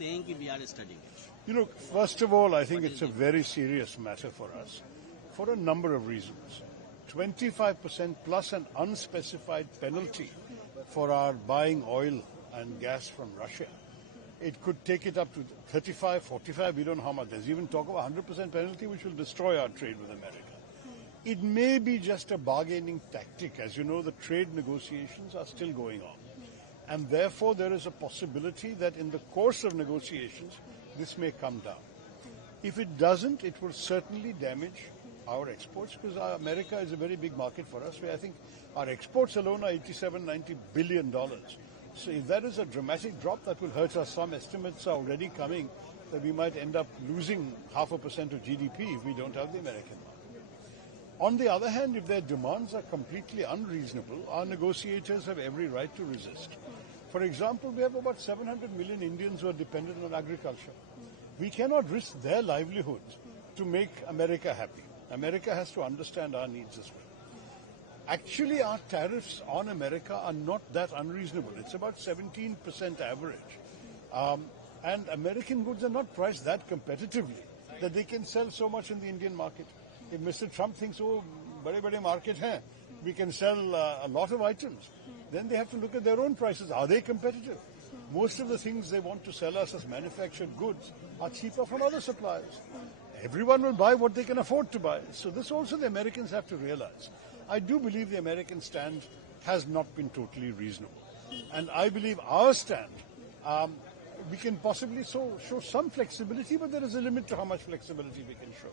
saying that we are studying it? You know, first of all, I think it's a very serious matter for us for a number of reasons. 25% plus an unspecified penalty for our buying oil and gas from Russia. It could take it up to 35, 45, we don't know how much. There's even talk of a 100% penalty which will destroy our trade with America. It may be just a bargaining tactic. As you know, the trade negotiations are still going on. And therefore, there is a possibility that in the course of negotiations, this may come down. If it doesn't, it will certainly damage our exports because America is a very big market for us. I think our exports alone are $87-90 billion. So if that is a dramatic drop, that will hurt us. Some estimates are already coming that we might end up losing 0.5% of GDP if we don't have the American market. On the other hand, if their demands are completely unreasonable, our negotiators have every right to resist. For example, we have about 700 million Indians who are dependent on agriculture. We cannot risk their livelihoods to make America happy. America has to understand our needs as well. Actually, our tariffs on America are not that unreasonable. It's about 17% average. And American goods are not priced that competitively that they can sell so much in the Indian market. If Mr. Trump thinks, oh, bade market hai, we can sell a lot of items, then they have to look at their own prices. Are they competitive? Most of the things they want to sell us as manufactured goods are cheaper from other suppliers. Everyone will buy what they can afford to buy. So this also the Americans have to realize. I do believe the American stand has not been totally reasonable. And I believe our stand, we can possibly show some flexibility, but there is a limit to how much flexibility we can show.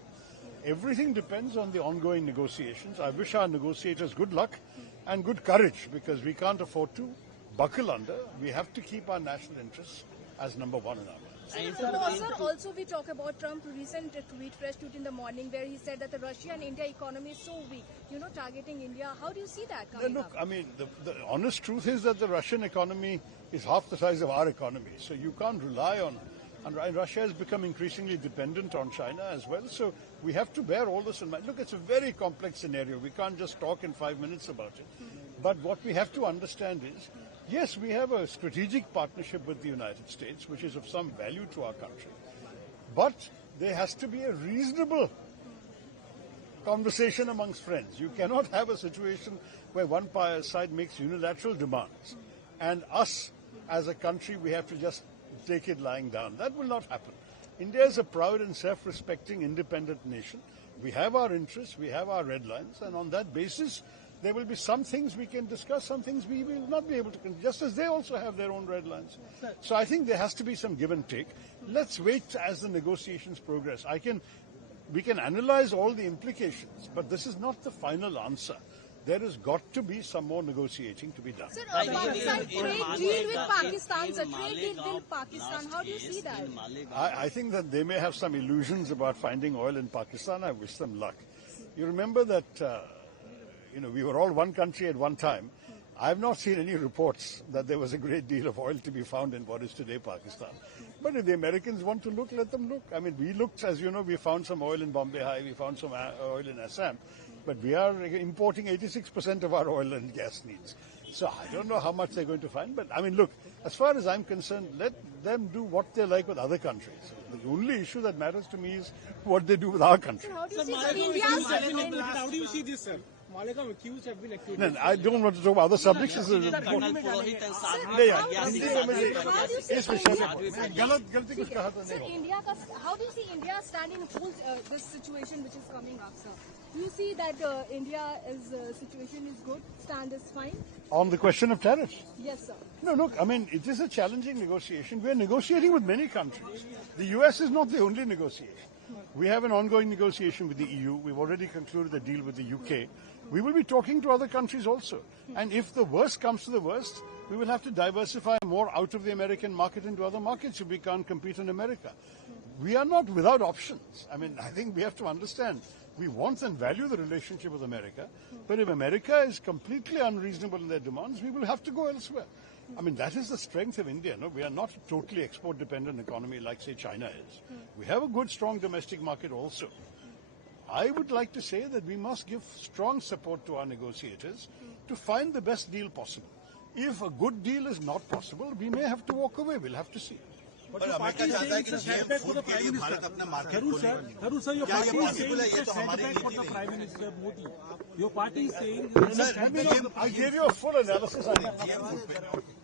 Everything depends on the ongoing negotiations. I wish our negotiators good luck and good courage because we can't afford to buckle under. We have to keep our national interests as number one in our minds. Sir, also we talk about Trump's recent tweet, fresh tweet in the morning, where he said that the Russia and India economy is so weak, targeting India. How do you see that coming up? I mean, the honest truth is that the Russian economy is half the size of our economy. So you can't rely on, and Russia has become increasingly dependent on China as well. So we have to bear all this in mind. Look, it's a very complex scenario. We can't just talk in 5 minutes about it. But what we have to understand is, yes, we have a strategic partnership with the United States, which is of some value to our country. But there has to be a reasonable conversation amongst friends. You cannot have a situation where one side makes unilateral demands and us as a country, we have to just take it lying down. That will not happen. India is a proud and self-respecting independent nation. We have our interests, we have our red lines, and on that basis, there will be some things we can discuss, some things we will not be able to, just as they also have their own red lines. So I think there has to be some give and take. Let's wait as the negotiations progress. We can analyze all the implications, but this is not the final answer. There has got to be some more negotiating to be done. Sir, Pakistan trade deal with Pakistan, sir, trade deal with Pakistan, how do you see that? I think that they may have some illusions about finding oil in Pakistan. I wish them luck. You remember that we were all one country at one time. I have not seen any reports that there was a great deal of oil to be found in what is today Pakistan. But if the Americans want to look, let them look. I mean, we looked, as you know, we found some oil in Bombay High, we found some oil in Assam. But we are importing 86% of our oil and gas needs. So I don't know how much they're going to find. But I mean, look, as far as I'm concerned, let them do what they like with other countries. The only issue that matters to me is what they do with our country. How do you see How do you see this, sir? Malekam accused have been accused. No, I don't want to talk about other subjects. Sir, India how do you see India standing this situation which is coming up, sir? Do you see that India's situation is good, stand is fine? On the question of tariffs? Yes, sir. No, look, I mean, it is a challenging negotiation. We're negotiating with many countries. The US is not the only negotiation. We have an ongoing negotiation with the EU. We've already concluded a deal with the UK. We will be talking to other countries also. And if the worst comes to the worst, we will have to diversify more out of the American market into other markets if we can't compete in America. We are not without options. I mean, I think we have to understand we want and value the relationship with America. But if America is completely unreasonable in their demands, we will have to go elsewhere. I mean, that is the strength of India. No? We are not a totally export-dependent economy like, say, China is. We have a good, strong domestic market also. I would like to say that we must give strong support to our negotiators to find the best deal possible. If a good deal is not possible, we may have to walk away. We'll have to see. पर America चाहता है कि GM food के लिए भारत अपना market खोले। Tharoor sir, your क्या ये party is पॉसिबल है? saying ये it's तो a हमारी setback for नीति the नहीं। Prime Minister Modi. Your party is saying sir, I gave you a full analysis on it.